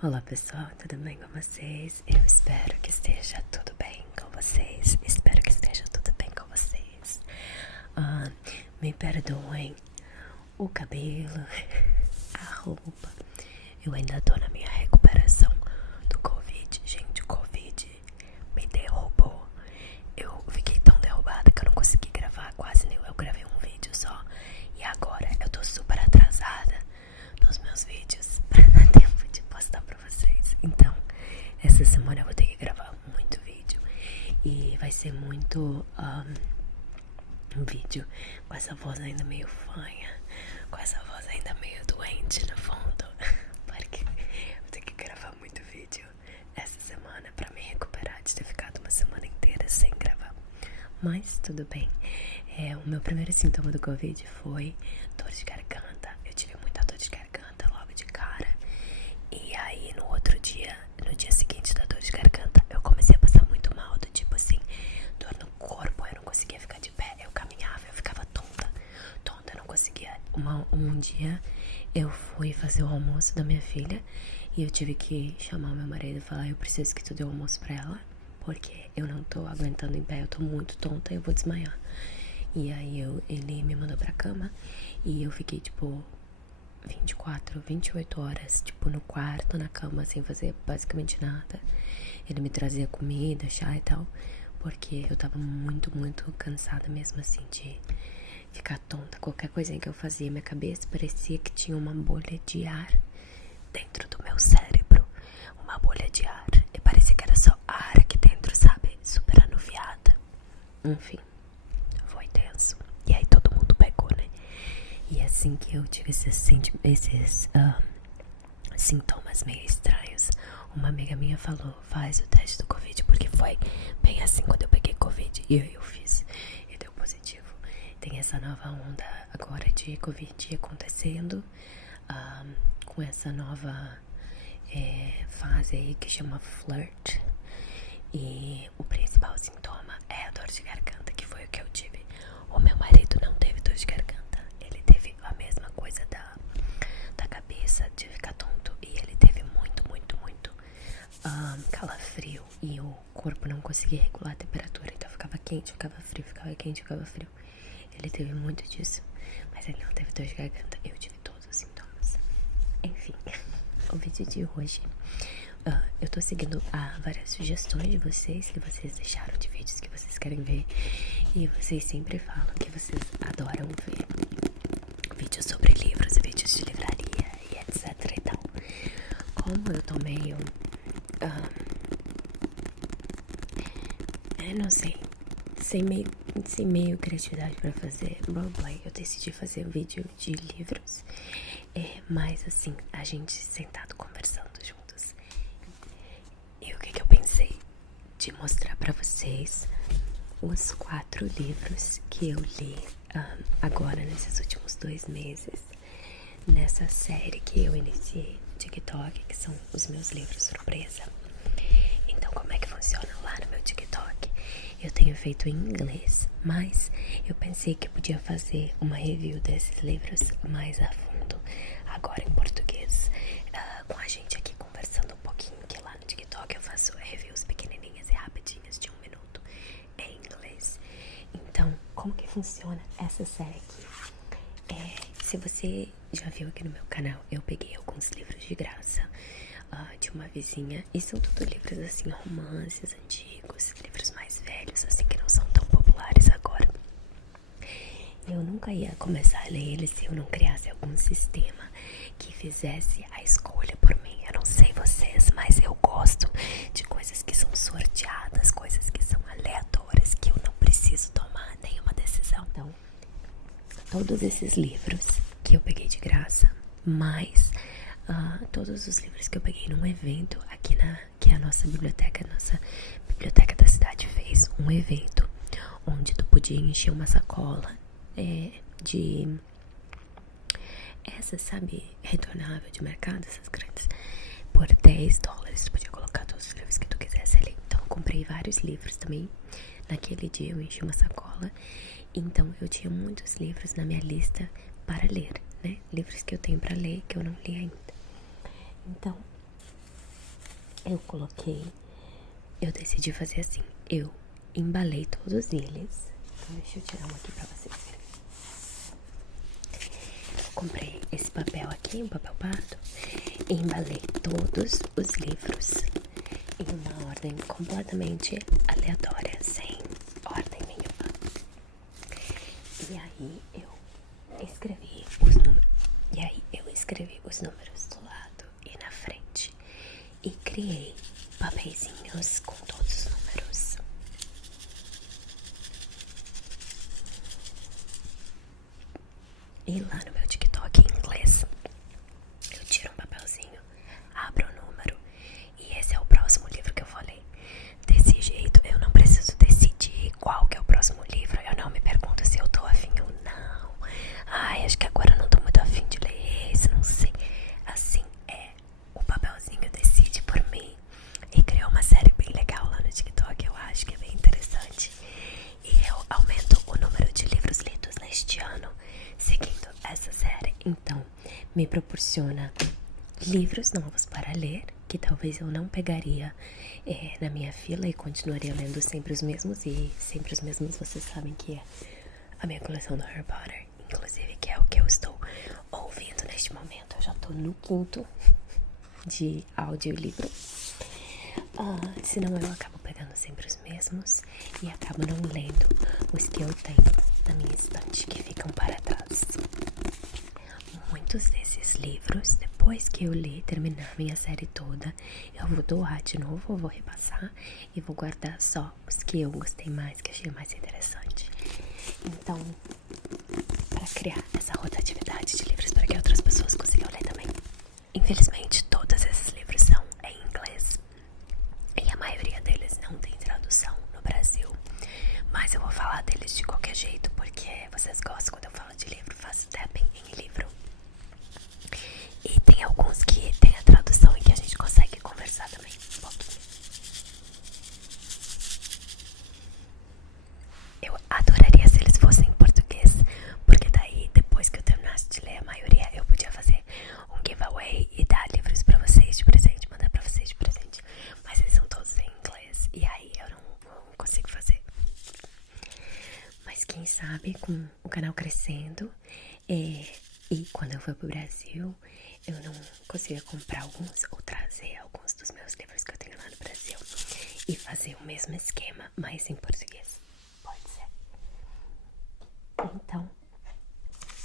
Olá pessoal, tudo bem com vocês? Eu espero que esteja tudo bem com vocês. Espero que esteja tudo bem com vocês. Me perdoem o cabelo, a roupa. Eu ainda tô na minha recuperação do Covid. Gente, o Covid me derrubou. Eu fiquei tão derrubada que eu não consegui gravar quase nenhum. Eu gravei um vídeo só. E agora eu tô super atrasada nos meus vídeos pra dar tempo de postar pra vocês. Então, essa semana eu vou ter que gravar muito vídeo. E vai ser muito um vídeo com essa voz ainda meio fanha, com essa voz ainda meio doente no fundo. Porque eu vou ter que gravar muito vídeo essa semana pra me recuperar de ter ficado uma semana inteira sem gravar. Mas tudo bem. O meu primeiro sintoma do Covid foi dor de garganta. Eu tive muita dor de garganta logo de cara. E aí no outro dia, no dia seguinte da dor de garganta, eu comecei a passar muito mal, do tipo assim, dor no corpo, eu não conseguia ficar de pé, eu caminhava, eu ficava tonta, eu não conseguia. Um dia eu fui fazer o almoço da minha filha e eu tive que chamar o meu marido e falar: eu preciso que tu dê o almoço pra ela, porque eu não tô aguentando em pé, eu tô muito tonta e eu vou desmaiar. E aí ele me mandou pra cama e eu fiquei tipo 24, 28 horas, tipo, no quarto, na cama, sem fazer basicamente nada. Ele me trazia comida, chá e tal, porque eu tava muito, muito cansada mesmo assim de ficar tonta. Qualquer coisinha que eu fazia, minha cabeça parecia que tinha uma bolha de ar dentro do meu cérebro. Uma bolha de ar. E parecia que era só ar aqui dentro, sabe? Super anuviada. Enfim, foi tenso. E aí todo mundo pegou, né? E assim que eu tive esses sintomas meio estranhos, uma amiga minha falou: faz o teste do Covid, porque foi bem assim quando eu peguei Covid. E aí eu fiz e deu positivo. Tem essa nova onda agora de Covid acontecendo, com essa nova fase aí que chama flirt. E o principal sintoma é a dor de garganta, que foi o que eu tive. O meu marido não teve dor de garganta. Ele teve a mesma coisa da cabeça, de ficar tonto. E ele teve muito, muito, muito calafrio. E o corpo não conseguia regular a temperatura. Então ficava quente, ficava frio, ficava quente, ficava frio. Ele teve muito disso. Mas ele não teve dor de garganta. Eu tive todos os sintomas. Enfim, o vídeo de hoje, eu tô seguindo várias sugestões de vocês, que vocês deixaram, de vídeos que vocês querem ver. E vocês sempre falam que vocês adoram ver vídeos sobre livros, vídeos de livraria e etc e tal. Como eu tô meio não sei, sem meio criatividade pra fazer roleplay, eu decidi fazer um vídeo de livros. Mas assim, a gente sentado conversando juntos. E o que eu pensei? De mostrar pra vocês os 4 livros que eu li agora nesses últimos 2 meses, nessa série que eu iniciei no TikTok, que são os meus livros surpresa. Então, como é que funciona lá no meu TikTok? Eu tenho feito em inglês, mas eu pensei que eu podia fazer uma review desses livros mais a fundo agora em português, com a gente aqui conversando um pouquinho, que lá no TikTok eu faço reviews pequenininhas e rapidinhas de 1 minuto em inglês. Então, como que funciona essa série aqui? Se você já viu aqui no meu canal, eu peguei alguns livros de graça de uma vizinha, e são tudo livros assim, romances antigos, livros mais velhos, assim, que não são tão populares agora. Eu nunca ia começar a ler eles se eu não criasse algum sistema que fizesse a escolha por mim. Eu não sei vocês, mas eu gosto de coisas que são sorteadas, coisas que são aleatórias, que eu não preciso tomar nenhuma decisão. Então, todos esses livros que eu peguei de graça, mais todos os livros que eu peguei num evento aqui que a nossa biblioteca da cidade fez um evento onde tu podia encher uma sacola de essas, sabe, retornável de mercado, essas grandes, por $10. Tu podia colocar todos os livros que tu quisesse ali. Então eu comprei vários livros também. Naquele dia eu enchi uma sacola. Então eu tinha muitos livros na minha lista para ler, né? Livros que eu tenho para ler que eu não li ainda. Então eu decidi fazer assim. Eu embalei todos eles. Então, deixa eu tirar um aqui pra vocês verem. Eu comprei esse papel aqui, um papel pardo, e embalei todos os livros em uma ordem completamente aleatória, sem ordem nenhuma. E aí eu escrevi os números do lado e na frente e criei papeizinhos com todos os números. E lá no meu TikTok em inglês, eu tiro um papelzinho, abro o número e esse é o próximo livro que eu vou ler. Desse jeito eu não preciso decidir qual que é o próximo livro. Eu não me pergunto se eu tô afim ou não. Ai, acho que agora eu não tô muito afim de ler esse, não sei. Assim o papelzinho decide por mim. E criou uma série bem legal lá no TikTok, eu acho que é bem interessante. E eu aumento o número de livros lidos neste ano seguindo essa série. Então, me proporciona livros novos para ler, que talvez eu não pegaria na minha fila e continuaria lendo sempre os mesmos. E sempre os mesmos, vocês sabem que é a minha coleção do Harry Potter, inclusive, que é o que eu estou ouvindo neste momento. Eu já tô no 5º de audiolivro. Senão eu acabo pegando sempre os mesmos e acabo não lendo os que eu tenho na minha estante, que ficam para trás. Muitos desses livros, depois que eu ler, terminar minha série toda, eu vou doar de novo, eu vou repassar e vou guardar só os que eu gostei mais, que achei mais interessante. Então, para criar essa rotatividade de livros para que outras pessoas consigam ler também. Infelizmente, todos esses livros são em inglês e a maioria deles não tem tradução no Brasil. Mas eu vou falar deles de qualquer jeito, porque vocês gostam quando eu falo de livro, faço tapping em livro. E tem alguns que tem a tradução e que a gente consegue conversar também um pouquinho. Eu adoraria se eles fossem em português, porque daí, depois que eu terminasse de ler a maioria, eu podia fazer um giveaway e dar livros pra vocês de presente, mandar pra vocês de presente. Mas eles são todos em inglês e aí eu não consigo fazer. Mas quem sabe, com o canal crescendo e quando eu for pro Brasil, eu não consigo comprar alguns ou trazer alguns dos meus livros que eu tenho lá no Brasil e fazer o mesmo esquema, mas em português. Pode ser. Então,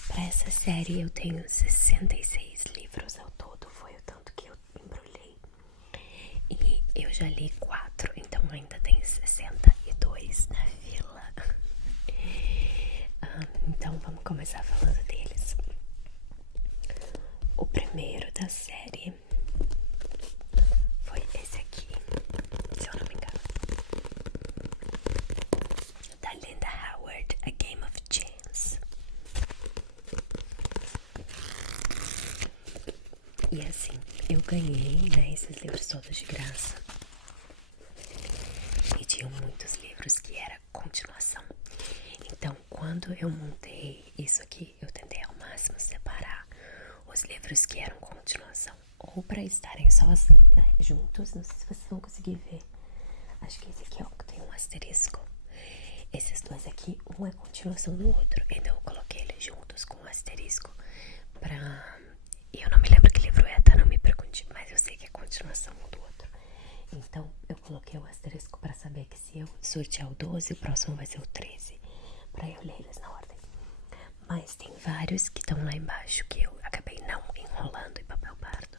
para essa série eu tenho 66 livros ao todo, foi o tanto que eu embrulhei. E eu já li 4, então ainda tem 62 na fila. Então vamos começar falando deles. O primeiro da série foi esse aqui, se eu não me engano, da Linda Howard, A Game of Chance. E assim, eu ganhei, né, esses livros todos de graça. E tinham muitos livros que era continuação. Então, quando eu montei isso aqui, eu tentei ao máximo separar os livros que eram continuação, ou para estarem só assim, né, juntos. Não sei se vocês vão conseguir ver. Acho que esse aqui, ó, tem um asterisco. Esses dois aqui, um é continuação do outro. Então eu coloquei eles juntos com um asterisco pra... E eu não me lembro que livro é, tá? Não me pergunte, mas eu sei que é continuação um do outro. Então eu coloquei o asterisco pra saber que se eu sortear o 12, o próximo vai ser o 13, pra eu ler eles na ordem. Mas tem vários que estão lá embaixo que eu acabei não enrolando em papel pardo,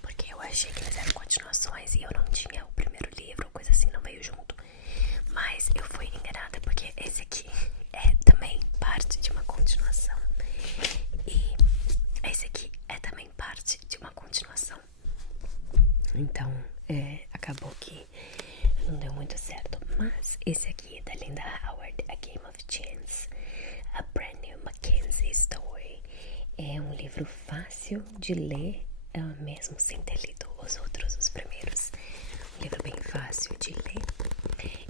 porque eu achei que eles eram continuações e eu não tinha o primeiro livro ou coisa assim, não veio junto. Mas eu fui enganada, porque esse aqui é também parte de uma continuação e esse aqui é também parte de uma continuação. Então acabou que não deu muito certo. Mas esse aqui é da Linda Howard, A Game of Chance, A Brand New Mackenzie Story. É um livro fácil de ler, mesmo sem ter lido os outros, os primeiros. Um livro bem fácil de ler.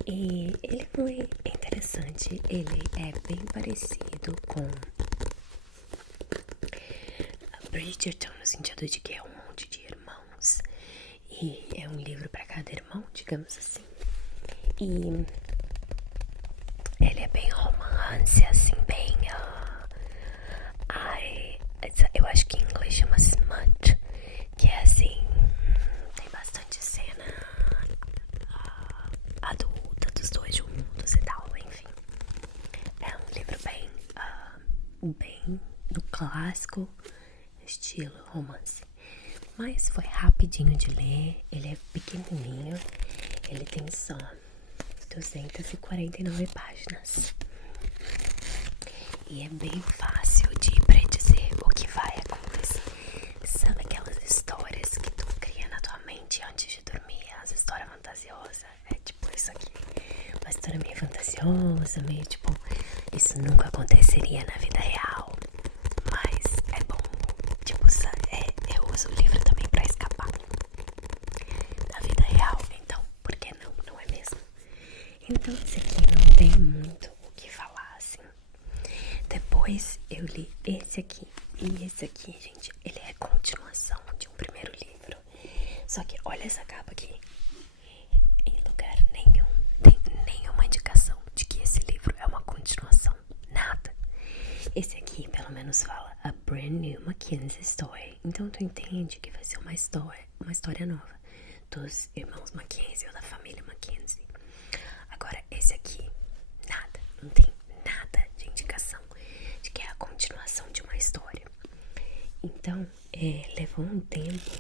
E ele foi interessante. Ele é bem parecido com Bridgerton, no sentido de que é um monte de irmãos. E E é um livro para cada irmão, digamos assim. E ele é bem romance, assim, bem... eu acho que em inglês chama smut, que é assim, tem bastante cena adulta dos dois juntos e tal, enfim. É um livro bem do clássico estilo romance. Mas foi rapidinho de ler, ele é pequenininho, ele tem só 249 páginas. E é bem fácil de predizer o que vai acontecer. Sabe aquelas histórias que tu cria na tua mente antes de dormir? As histórias fantasiosas. É tipo isso aqui. Uma história meio fantasiosa, meio tipo... Isso nunca aconteceria na vida real. Mas é bom. Tipo, eu uso o livro também pra escapar da vida real. Então, por que não? Não é mesmo? Então, esse aqui não tem muito o que falar, assim. Depois eu li esse aqui. E esse aqui, gente, ele é continuação de um primeiro livro. Só que olha essa capa aqui. Em lugar nenhum tem nenhuma indicação de que esse livro é uma continuação. Nada. Esse aqui, pelo menos, fala A Brand New Mackenzie Story. Então tu entende que vai ser uma história nova dos irmãos Mackenzie ou da família Mackenzie. Agora, esse aqui, nada. Não tem nada de indicação de que é a continuação de uma história. Então, levou um tempo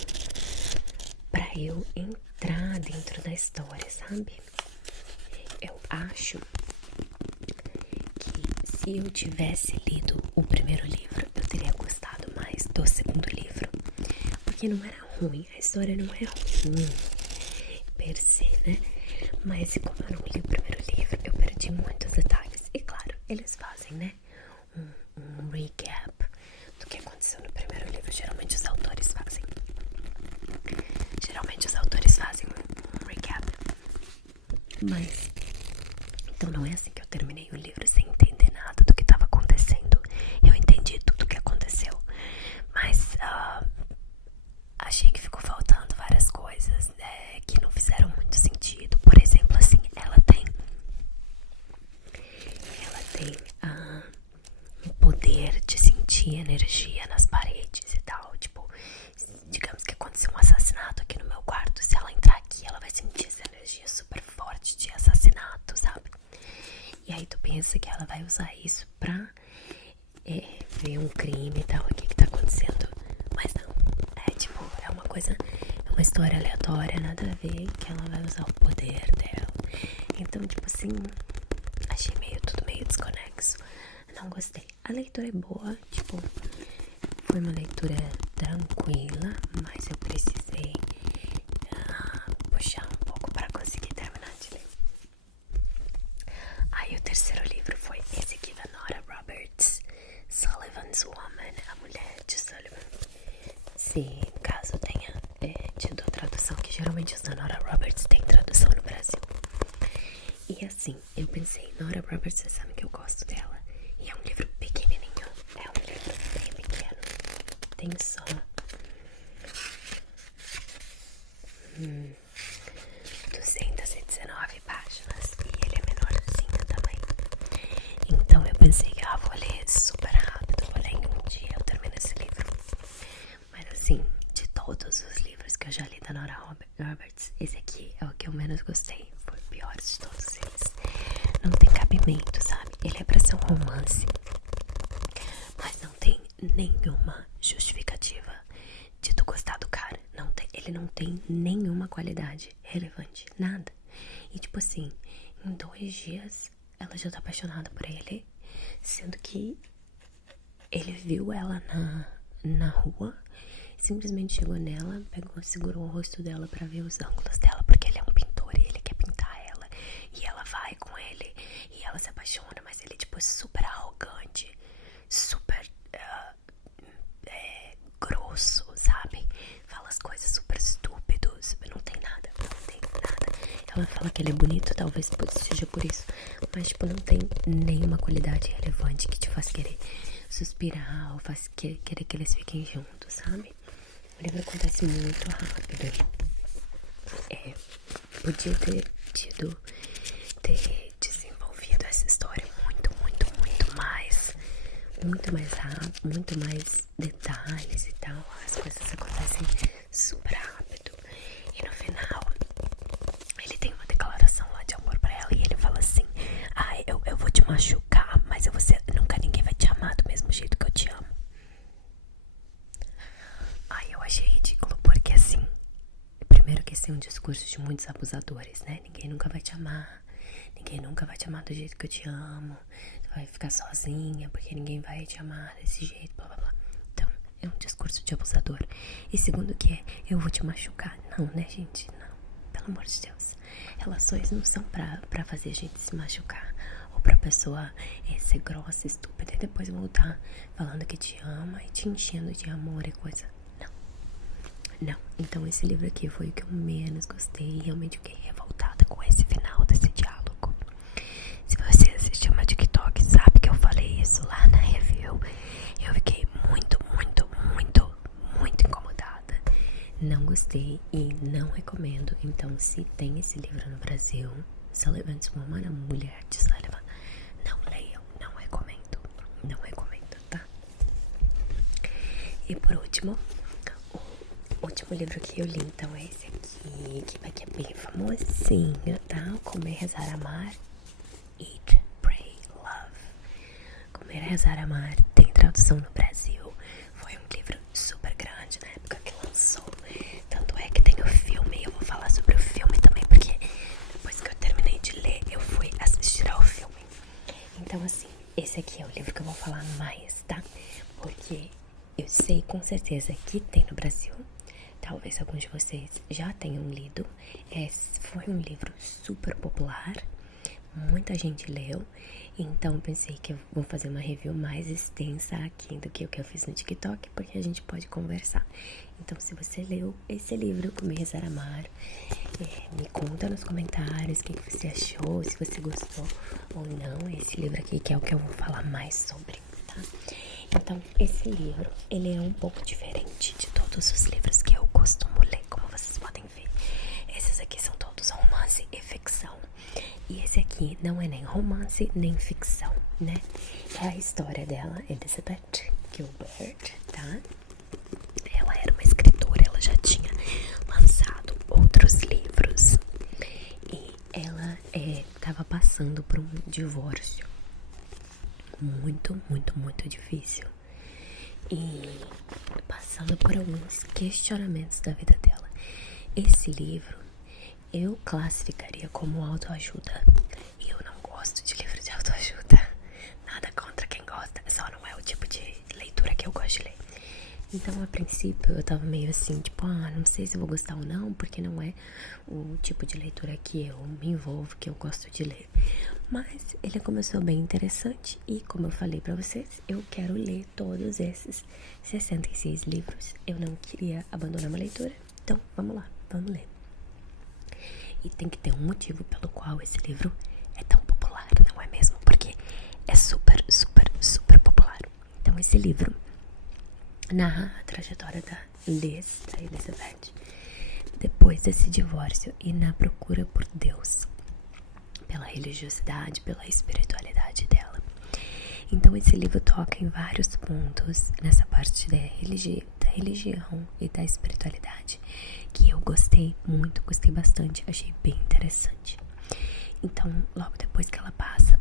pra eu entrar dentro da história, sabe? Eu acho que se eu tivesse lido o primeiro livro, eu teria gostado mais do segundo livro. Porque não era ruim, a história não era ruim per se, né? Mas como eu não li o primeiro livro, eu perdi muitos detalhes. E claro, eles fazem, né? Um recap do que aconteceu no primeiro livro. Geralmente os autores fazem um recap. Mas então não é assim que eu terminei o livro sem entender nada do que estava acontecendo. Eu entendi tudo o que aconteceu, mas achei que ficou faltando várias coisas que não fizeram muito sentido. Por exemplo, assim, ela tem o poder de sentir energia nas paredes e tal. Tipo, digamos que aconteceu um assassinato aqui no meu quarto. Se ela entrar aqui, ela vai sentir essa energia super forte de assassinato, sabe? E aí tu pensa que ela vai usar isso pra ver um crime e tal, o que tá acontecendo. Mas não, é uma coisa, é uma história aleatória, nada a ver, que ela vai usar o poder dela. Então, tipo assim, achei tudo meio desconexo. Não gostei. A leitura é boa, tipo, foi uma leitura tranquila, mas eu precisei puxar um pouco pra conseguir terminar de ler. Aí o terceiro livro foi esse aqui da Nora Roberts, Sullivan's Woman, a mulher de Sullivan. Se caso tenha tido a tradução, que geralmente os da Nora Roberts tem tradução no Brasil. E assim, eu pensei, Nora Roberts, você sabe que eu gosto dela. E é um livro pequenininho, é um livro bem pequeno. Tem só 219 páginas e ele é menorzinho também. Então eu pensei que vou ler super rápido, vou ler em um dia, eu termino esse livro. Mas assim, de todos os livros que eu já li da Nora Roberts, esse aqui é o que eu menos gostei. Foi o pior de todos eles. Não tem cabimento, sabe? Ele é pra ser um romance, mas não tem nenhuma justificativa de tu gostar do cara. Ele não tem nenhuma qualidade relevante, nada. E tipo assim, em 2 dias ela já tá apaixonada por ele, sendo que ele viu ela na rua, simplesmente chegou nela, segurou o rosto dela pra ver os ângulos dela, porque ele é um pintor e ele quer pintar ela. E ela vai com ele e ela se apaixona, mas ele tipo é super arrogante, super grosso, sabe? Fala as coisas super estúpidas, não tem nada. Ela fala que ele é bonito, talvez seja por isso, mas tipo, não tem nenhuma qualidade relevante que te faz querer suspirar ou faz querer que eles fiquem juntos, sabe? O livro acontece muito rápido. podia ter desenvolvido essa história muito mais rápido, muito mais detalhes e tal. As coisas acontecem super rápido. E no final, ele tem uma declaração lá de amor pra ela e ele fala assim: eu vou te machucar, mas nunca ninguém vai te amar do mesmo jeito que eu te amo. Eu achei ridículo, porque assim, primeiro que esse é um discurso de muitos abusadores, né? Ninguém nunca vai te amar, ninguém nunca vai te amar do jeito que eu te amo. Tu vai ficar sozinha, porque ninguém vai te amar desse jeito, blá blá blá. Então, é um discurso de abusador. E segundo que eu vou te machucar. Não, né, gente? Não, pelo amor de Deus. Relações não são pra fazer a gente se machucar, ou pra pessoa ser grossa, estúpida, e depois voltar falando que te ama e te enchendo de amor e coisa. Não, então esse livro aqui foi o que eu menos gostei. Realmente fiquei revoltada com esse final desse diálogo. Se você assistiu meu TikTok, sabe que eu falei isso lá na review. Eu fiquei muito incomodada. Não gostei e não recomendo. Então, se tem esse livro no Brasil, Sullivan Woman, a mulher de Sullivan, não leiam, não recomendo. Não recomendo, tá? E por último, o último livro que eu li, então, é esse aqui é bem famosinho, tá? Comer, Rezar, Amar. Eat, Pray, Love. Comer, Rezar, Amar. Tem tradução no Brasil. Foi um livro super grande na época que lançou. Tanto é que tem o filme. Eu vou falar sobre o filme também, porque depois que eu terminei de ler, eu fui assistir ao filme. Então, assim, esse aqui é o livro que eu vou falar mais, tá? Porque eu sei com certeza que tem no Brasil. Talvez alguns de vocês já tenham lido. Foi um livro super popular. Muita gente leu. Então eu pensei que eu vou fazer uma review mais extensa aqui do que o que eu fiz no TikTok, porque a gente pode conversar. Então, se você leu esse livro, Comer, Rezar, Amar, me conta nos comentários o que você achou, se você gostou ou não. Esse livro aqui que é o que eu vou falar mais sobre, tá? Então, esse livro, ele é um pouco diferente de todos os livros que eu costumo ler, como vocês podem ver. Esses aqui são todos romance e ficção. E esse aqui não é nem romance, nem ficção, né? É a história dela, Elizabeth Gilbert, tá? Ela era uma escritora, ela já tinha lançado outros livros. E ela estava passando por um divórcio muito difícil. E passando por alguns questionamentos da vida dela. Esse livro eu classificaria como autoajuda. E eu não gosto de livro de autoajuda. Nada contra quem gosta, só não é o tipo de leitura que eu gosto de ler. Então, a princípio, eu tava meio assim, tipo, não sei se eu vou gostar ou não, porque não é o tipo de leitura que eu me envolvo, que eu gosto de ler. Mas ele começou bem interessante e, como eu falei pra vocês, eu quero ler todos esses 66 livros. Eu não queria abandonar uma leitura, então vamos lá, vamos ler. E tem que ter um motivo pelo qual esse livro é tão popular, não é mesmo? Porque é super popular. Então, esse livro narra a trajetória da Elizabeth, depois desse divórcio e na procura por Deus, pela religiosidade, pela espiritualidade dela. Então esse livro toca em vários pontos nessa parte da religião e da espiritualidade, que eu gostei muito, gostei bastante, achei bem interessante. Então, logo depois que ela passa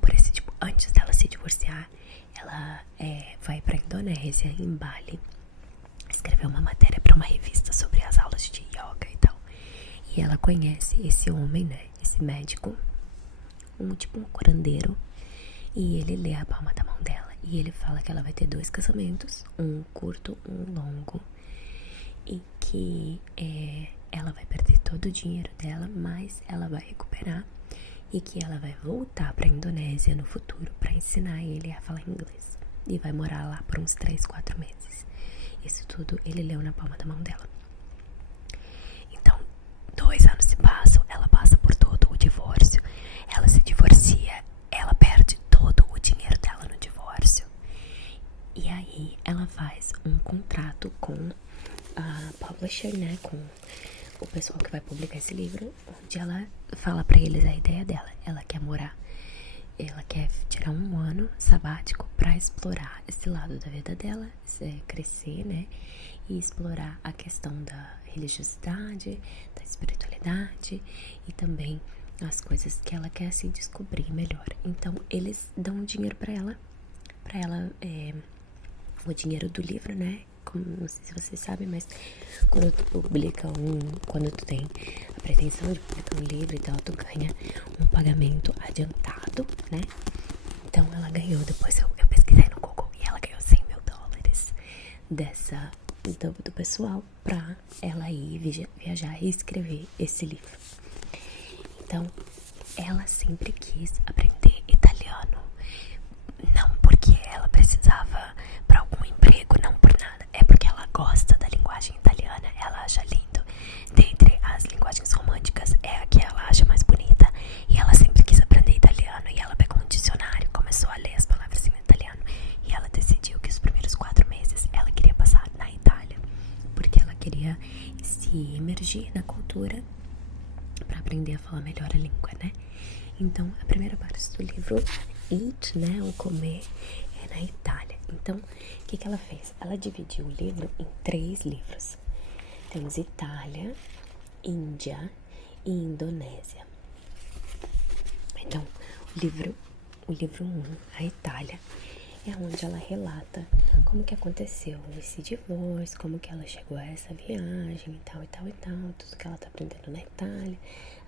por esse tipo, antes dela se divorciar, ela vai pra Indonésia, em Bali, escrever uma matéria pra uma revista sobre as aulas de yoga e tal. E ela conhece esse homem, né, esse médico, um curandeiro, e ele lê a palma da mão dela e ele fala que ela vai ter 2 casamentos, um curto, um longo, e que ela vai perder todo o dinheiro dela, mas ela vai recuperar, e que ela vai voltar pra Indonésia no futuro pra ensinar ele a falar inglês, e vai morar lá por uns 3, 4 meses. Isso tudo ele leu na palma da mão dela. Então, 2 anos se passam, ela passa por todo o divórcio, ela se divorcia, ela perde todo o dinheiro dela no divórcio. E aí ela faz um contrato com a publisher, né, com o pessoal que vai publicar esse livro, onde ela fala pra eles a ideia dela. Ela quer morar, ela quer tirar um ano sabático pra explorar esse lado da vida dela, crescer, né? E explorar a questão da religiosidade, da espiritualidade e também as coisas que ela quer se descobrir melhor. Então eles dão dinheiro pra ela, o dinheiro do livro, né? Como, não sei se vocês sabem, mas quando tu publica quando tu tem a pretensão de publicar um livro e tal, tu ganha um pagamento adiantado, né? Então ela ganhou, depois eu pesquisei no Google e ela ganhou US$100.000 do pessoal pra ela ir viajar e escrever esse livro. Então ela sempre quis aprender italiano, não porque ela precisava para algum emprego, não por nada, é porque ela gosta da linguagem italiana, ela acha lindo. Dentre as linguagens românticas, é a que ela acha mais bonita. E ela sempre quis aprender italiano. E ela pegou um dicionário, começou a ler as palavras em italiano. E ela decidiu que os primeiros 4 meses ela queria passar na Itália, porque ela queria se imergir na cultura para aprender a falar melhor a língua, né? Então, a primeira parte do livro, Eat, né, o comer, é na Itália. Então, o que ela fez? Ela dividiu o livro em 3 livros. Temos Itália, Índia e Indonésia. Então, o livro 1, a Itália, é onde ela relata como que aconteceu esse divórcio, como que ela chegou a essa viagem e tal, tudo que ela tá aprendendo na Itália,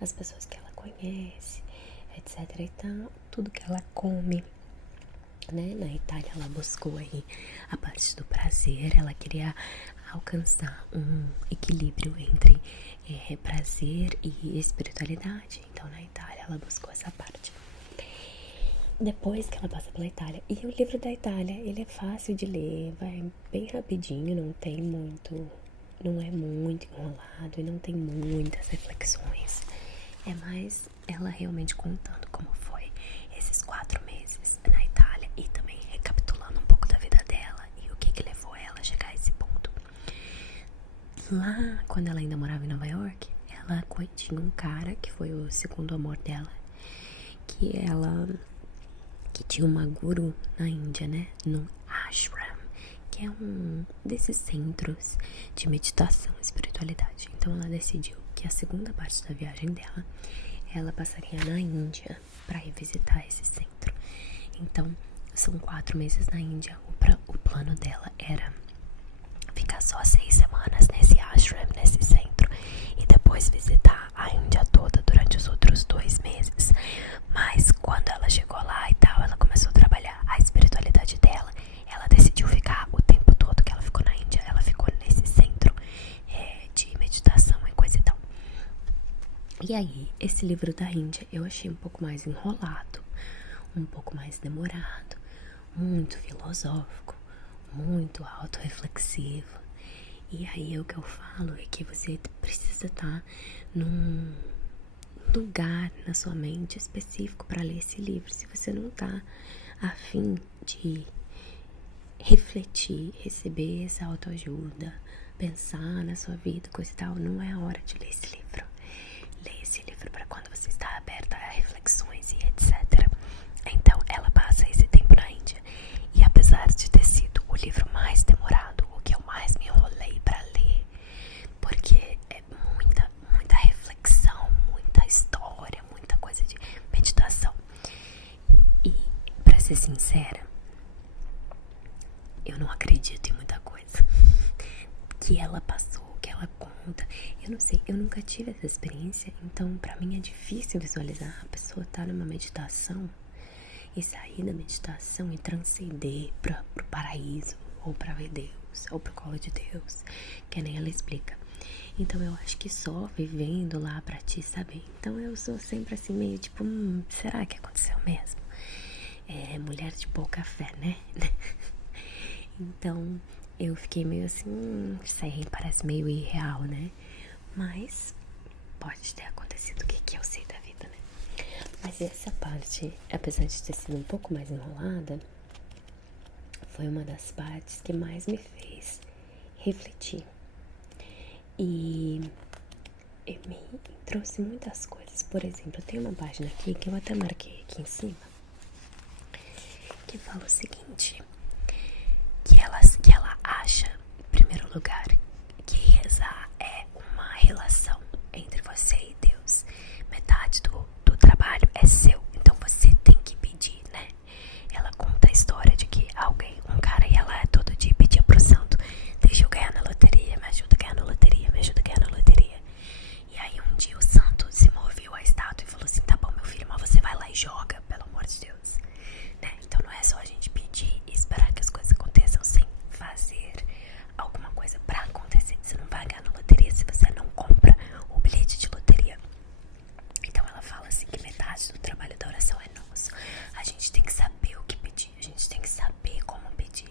as pessoas que ela conhece, etc e tal, tudo que ela come, né? Na Itália ela buscou aí a parte do prazer, ela queria alcançar um equilíbrio entre prazer e espiritualidade. Então na Itália ela buscou essa parte. Depois que ela passa pela Itália, e o livro da Itália, ele é fácil de ler, vai bem rapidinho, não é muito enrolado e não tem muitas reflexões. É mais ela realmente contando como foi esses 4 meses na Itália e também recapitulando um pouco da vida dela e o que levou ela a chegar a esse ponto. Lá, quando ela ainda morava em Nova York, ela tinha um cara que foi o segundo amor dela, que tinha uma guru na Índia, né, no ashram, que é um desses centros de meditação e espiritualidade. Então ela decidiu que a segunda parte da viagem dela, ela passaria na Índia para ir visitar esse centro. Então são 4 meses na Índia. O plano dela era ficar só 6 semanas nesse ashram, nesse centro, e depois visitar a Índia toda durante os outros 2 meses. Mas quando ela chegou lá e tal, ela começou a trabalhar a espiritualidade dela. Ela decidiu ficar o tempo todo que ela ficou na Índia. Ela ficou nesse centro de meditação e coisa e tal. E aí, esse livro da Índia eu achei um pouco mais enrolado, um pouco mais demorado, muito filosófico, muito autorreflexivo. E aí o que eu falo é que você precisa estar num lugar na sua mente específico para ler esse livro. Se você não tá a fim de refletir, receber essa autoajuda, pensar na sua vida, coisa e tal, não é a hora de ler esse livro. Leia esse livro para quando você está aberta a reflexões e etc. Então ela passa esse tempo na Índia, e apesar de ter sido o livro mais demorado, o que eu mais me enrolei para ler, porque é muita reflexão, muita história, muita coisa de meditação. E pra ser sincera, eu não acredito em muita coisa que ela passou, que ela conta. Eu não sei, eu nunca tive essa experiência, então pra mim é difícil visualizar a pessoa tá numa meditação e sair da meditação e transcender pro paraíso, ou pra ver Deus, ou pro colo de Deus, que nem ela explica. Então eu acho que só vivendo lá pra ti saber. Então eu sou sempre assim meio tipo, será que aconteceu mesmo? É mulher de pouca fé, né? Então eu fiquei meio assim, sei, parece meio irreal, né? Mas pode ter acontecido, o que eu sei da vida, né? Mas essa parte, apesar de ter sido um pouco mais enrolada, foi uma das partes que mais me fez refletir. E e me trouxe muitas coisas. Por exemplo, tem uma página aqui que eu até marquei aqui em cima, que fala o seguinte, que ela acha, em primeiro lugar, que rezar é uma relação entre você e Deus. Metade do trabalho é seu, então você tem que pedir, né? Ela conta a história de que um cara ia lá todo dia e pedia pro santo: deixa eu ganhar na loteria, me ajuda a ganhar na loteria, me ajuda a ganhar na loteria. E aí um dia o santo se moveu a estátua e falou assim: tá bom, meu filho, mas você vai lá e joga, pelo amor de Deus, né? Então não é só a gente pedir e esperar que as coisas aconteçam sem fazer alguma coisa pra acontecer. Você não vai ganhar na loteria se você não compra o bilhete de loteria. Então ela fala assim que metade do trabalho da oração é nosso. A gente tem que saber o que pedir, a gente tem que saber como pedir,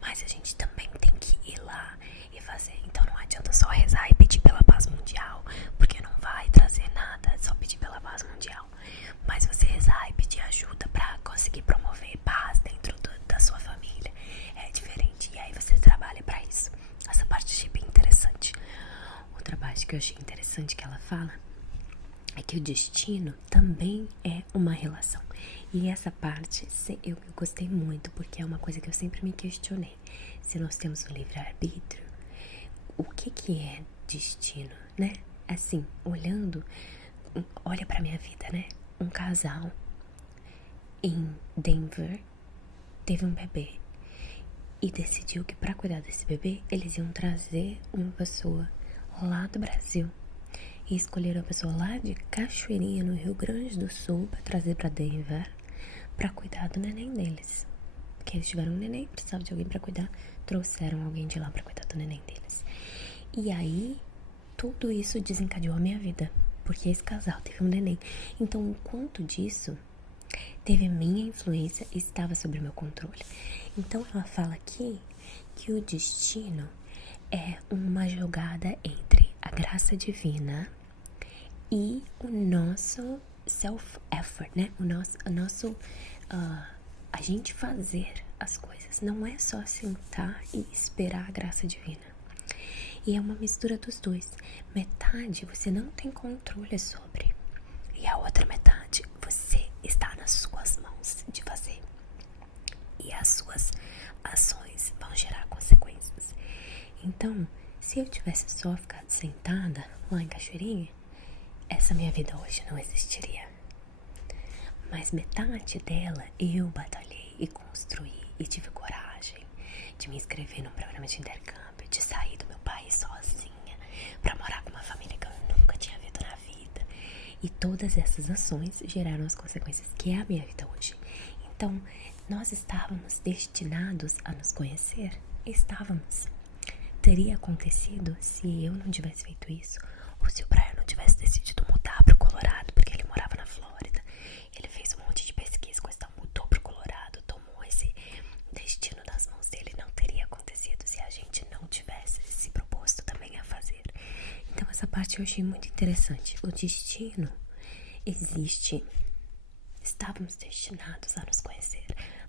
mas a gente também tem que ir lá e fazer. Então não adianta só rezar e pedir pela paz mundial, porque não vai trazer nada, só pedir pela paz mundial. Mas você rezar e pedir ajuda pra conseguir promover paz dentro da sua família é diferente, e aí você trabalha pra isso. Essa parte eu achei bem interessante. Outra parte que eu achei interessante que ela fala é que o destino também é uma relação. E essa parte eu gostei muito, porque é uma coisa que eu sempre me questionei. Se nós temos o livre-arbítrio, o que é destino, né? Assim, olha pra minha vida, né? Um casal em Denver teve um bebê e decidiu que pra cuidar desse bebê, eles iam trazer uma pessoa lá do Brasil. E escolheram a pessoa lá de Cachoeirinha, no Rio Grande do Sul, pra trazer pra Denver, pra cuidar do neném deles. Porque eles tiveram um neném, precisavam de alguém pra cuidar, trouxeram alguém de lá pra cuidar do neném deles. E aí, tudo isso desencadeou a minha vida, porque esse casal teve um neném. Então, o quanto disso teve a minha influência e estava sob meu controle. Então, ela fala aqui que o destino é uma jogada entre a graça divina e o nosso self-effort, né? A gente fazer as coisas. Não é só sentar e esperar a graça divina. E é uma mistura dos dois. Metade você não tem controle sobre, e a outra metade você está nas suas mãos de fazer. E as suas ações vão gerar consequências. Então, se eu tivesse só ficado sentada lá em Cachoeirinha, essa minha vida hoje não existiria. Mas metade dela eu batalhei e construí e tive coragem de me inscrever num programa de intercâmbio, de sair do meu país sozinha pra morar com uma família que eu nunca tinha visto na vida. E todas essas ações geraram as consequências que é a minha vida hoje. Então, nós estávamos destinados a nos conhecer? Estávamos. Teria acontecido se eu não tivesse feito isso, ou se o Brian não tivesse decidido mudar pro Colorado, porque ele morava na Flórida. Ele fez um monte de pesquisa, mudou pro Colorado, tomou esse destino nas mãos dele. Não teria acontecido se a gente não tivesse se proposto também a fazer. Então essa parte eu achei muito interessante. O destino existe. Estávamos destinados a nos conhecer,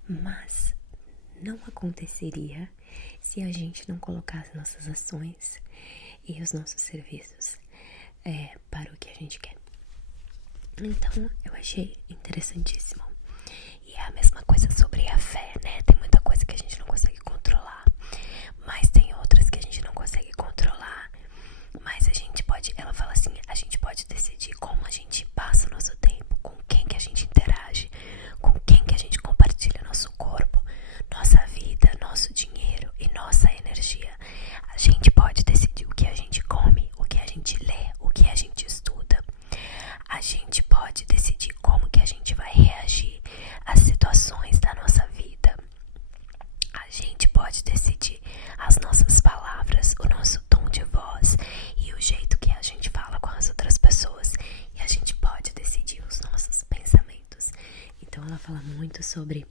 mas não aconteceria se a gente não colocasse nossas ações e os nossos serviços para o que a gente quer. Então, eu achei interessantíssimo. E é a mesma coisa sobre a fé, né? Tem muita coisa que a gente não consegue controlar, mas tem outras que a gente não consegue controlar. Mas a gente pode, ela fala assim, a gente pode decidir como a gente passa o nosso tempo, com quem que a gente interage, com quem que a gente compartilha nosso corpo, nossa vida, nosso dinheiro e nossa energia. A gente pode decidir o que a gente come, o que a gente lê, o que a gente estuda. A gente pode decidir como que a gente vai reagir às situações da nossa vida. A gente pode decidir as nossas palavras, o nosso tom de voz e o jeito que a gente fala com as outras pessoas. E a gente pode decidir os nossos pensamentos. Então ela fala muito sobre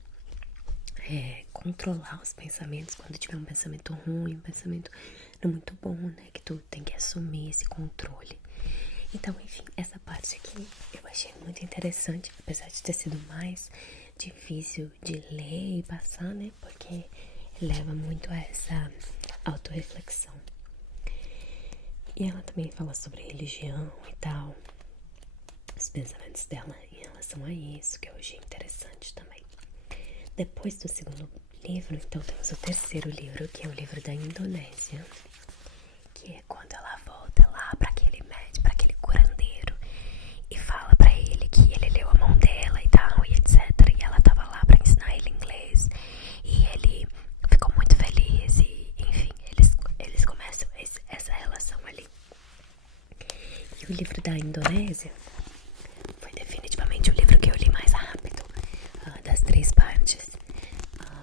controlar os pensamentos quando tiver um pensamento ruim, um pensamento não muito bom, né? Que tu tem que assumir esse controle. Então, enfim, essa parte aqui eu achei muito interessante, apesar de ter sido mais difícil de ler e passar, né? Porque leva muito a essa autorreflexão. E ela também fala sobre religião e tal, os pensamentos dela em relação a isso, que eu achei interessante também. Depois do segundo livro, então temos o terceiro livro, que é o livro da Indonésia, que é quando ela volta lá pra aquele médico, pra aquele curandeiro, e fala pra ele que ele leu a mão dela e tal, e etc. E ela tava lá pra ensinar ele inglês, e ele ficou muito feliz, e enfim, eles começam essa relação ali. E o livro da Indonésia foi definitivamente o livro que eu li mais rápido, das 3 partes,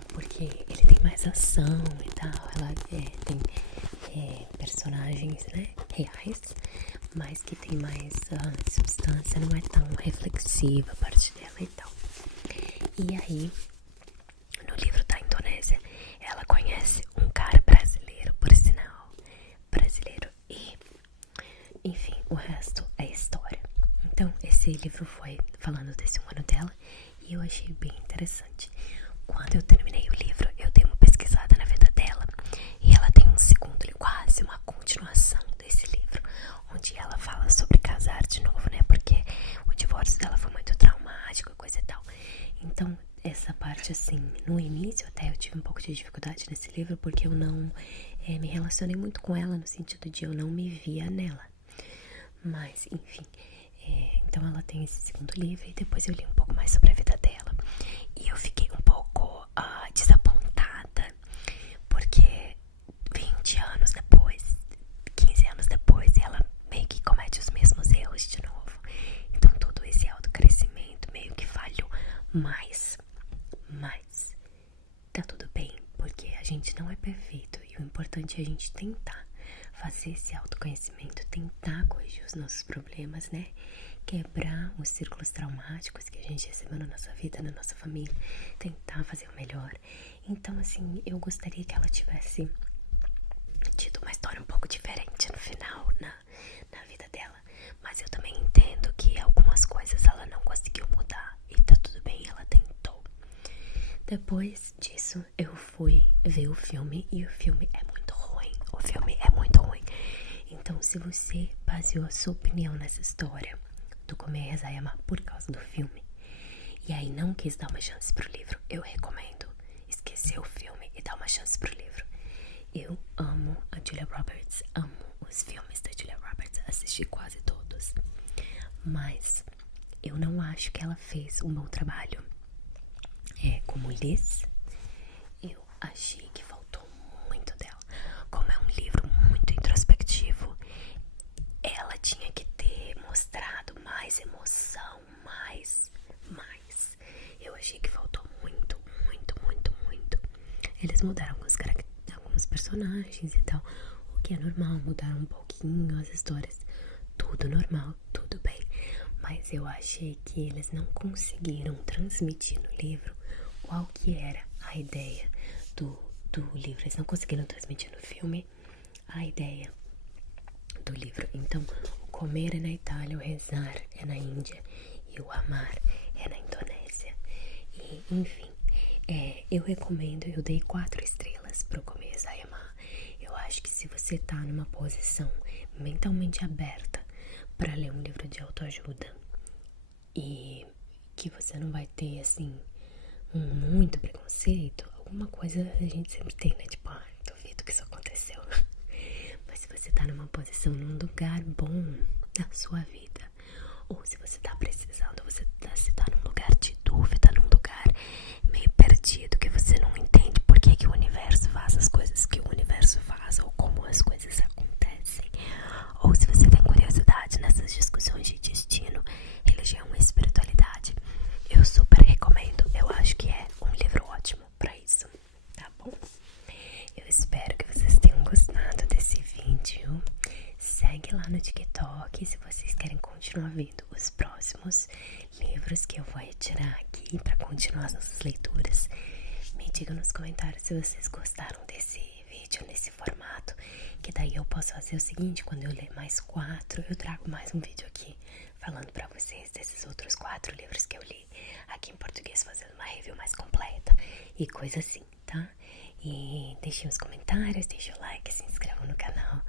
porque ele tem mais ação e tal, ela tem personagens, né, reais, mas que tem mais substância, não é tão reflexiva a parte dela e tal. E aí, no livro da Indonésia, ela conhece um cara brasileiro, por sinal, brasileiro, e enfim, o resto é história. Então, esse livro foi falando desse ano dela e eu achei bem interessante. Quando eu terminei o livro, eu dei uma pesquisada na vida dela e ela tem um segundo, quase uma continuação desse livro, onde ela fala sobre casar de novo, né? Porque o divórcio dela foi muito traumático, coisa e tal. Então, essa parte, assim, no início até eu tive um pouco de dificuldade nesse livro, porque eu não me relacionei muito com ela, no sentido de eu não me via nela. Mas, enfim, então ela tem esse segundo livro e depois eu li um pouco mais sobre a vida dela. E eu fiquei um pouco desapontada, porque 20 anos depois, 15 anos depois, ela meio que comete os mesmos erros de novo. Então todo esse autocrescimento meio que falhou. Mas tá tudo bem, porque a gente não é perfeito e o importante é a gente tentar fazer esse autoconhecimento, tentar corrigir os nossos problemas, né? Quebrar os círculos traumáticos que a gente recebeu na nossa vida, na nossa família, tentar fazer o melhor. Então, assim, eu gostaria que ela tivesse tido uma história um pouco diferente no final, na vida dela. Mas eu também entendo que algumas coisas ela não conseguiu mudar e tá tudo bem, ela tentou. Depois disso, eu fui ver o filme e o filme é muito ruim. O filme é muito ruim. Então, se você baseou a sua opinião nessa história do Comer, Rezar e Amar por causa do filme, e aí não quis dar uma chance pro livro, eu recomendo esquecer o filme e dar uma chance pro livro. Eu amo a Julia Roberts, amo os filmes da Julia Roberts, assisti quase todos, mas eu não acho que ela fez um bom trabalho como Liz. Eu achei que faltou muito dela. Como é um livro muito introspectivo, ela tinha que ter mostrado mais emoção, mais. Eu achei que faltou muito. Eles mudaram alguns personagens e tal, o que é normal, mudaram um pouquinho as histórias, tudo normal, tudo bem. Mas eu achei que eles não conseguiram transmitir no livro qual que era a ideia do livro. Eles não conseguiram transmitir no filme a ideia do livro. Então, o comer é na Itália, o rezar é na Índia e o amar é na Indonésia. E, enfim, eu recomendo, eu dei 4 estrelas pro Comer, Rezar e Amar. Eu acho que se você tá numa posição mentalmente aberta para ler um livro de autoajuda e que você não vai ter, assim, muito preconceito, alguma coisa a gente sempre tem, né? Tipo, duvido que isso aconteceu. Mas se você tá numa posição, num lugar bom na sua vida, ou se você tá precisando, se tá num lugar de dúvida, num lugar meio perdido, que você não entende por que o universo faz as coisas que o universo faz, ou como as coisas acontecem, ou se você tem curiosidade nessas discussões de destino, religião e espiritualidade, eu super recomendo. Eu acho que é um livro ótimo pra isso, tá bom? Eu espero que vocês tenham gostado desse vídeo. Segue lá no TikTok se vocês querem continuar vendo os próximos livros que eu vou retirar aqui para continuar as nossas leituras. Me digam nos comentários se vocês gostaram desse vídeo, nesse formato, que daí eu posso fazer o seguinte: quando eu ler mais 4, eu trago mais um vídeo aqui falando pra vocês desses outros 4 livros que eu li aqui em português, fazendo uma review mais completa e coisa assim, tá? E deixem os comentários, deixem o like, se inscrevam no canal.